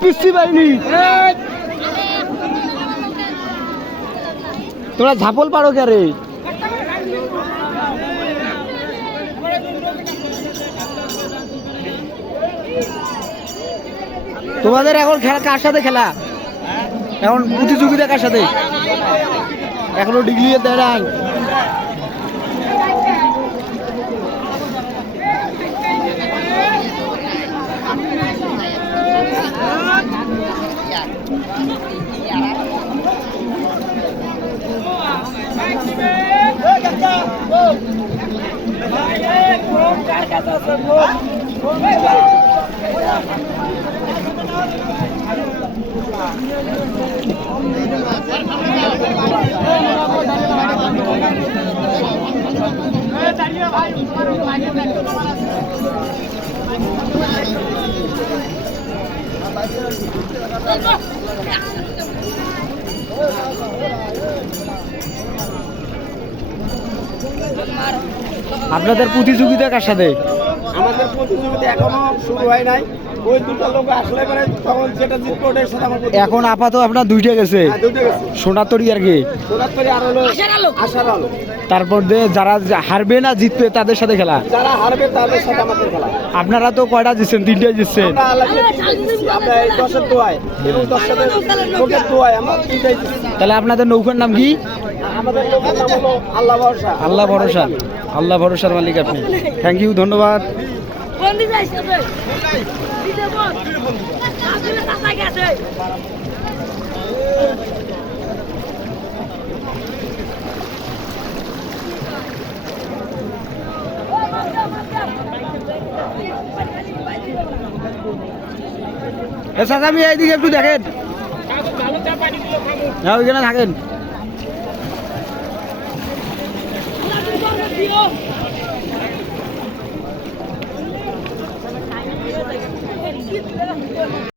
পিস্তি পাইনি তোরা ঝাপল পারো কে রে? তোমাদের এখন খেলা কার সাথে খেলা? এখন প্রতিযোগিতা কার সাথে? এখনো ডিগ্রি দেয় নাই। আপনাদের প্রতিযোগিতা কার সাথে? আমাদের প্রতিযোগিতা এখনো শুরু হয় নাই। ওই দুটো লোক আসলে পরে তখন যেটা জিতবে ওটার সাথে আমার এখন আপাতত আপনার দুইটা গেছে, সোনাতরি আর কি সোনাতরি আর হলো আশার আলো। তারপর যারা হারবে না জিতবে তাদের সাথে খেলা, যারা হারবে তাদের সাথে আমাদের খেলা। আপনারা তো কয়টা জিতছেন? তিনটাই জিতছেন। তাহলে আপনাদের নৌকার নাম কি? আল্লাহ ভরসা। আল্লাহ ভরসার মালিক আপনি। থ্যাংক ইউ, ধন্যবাদ। আমি এইদিকে একটু দেখেন, ওইখানে থাকেন।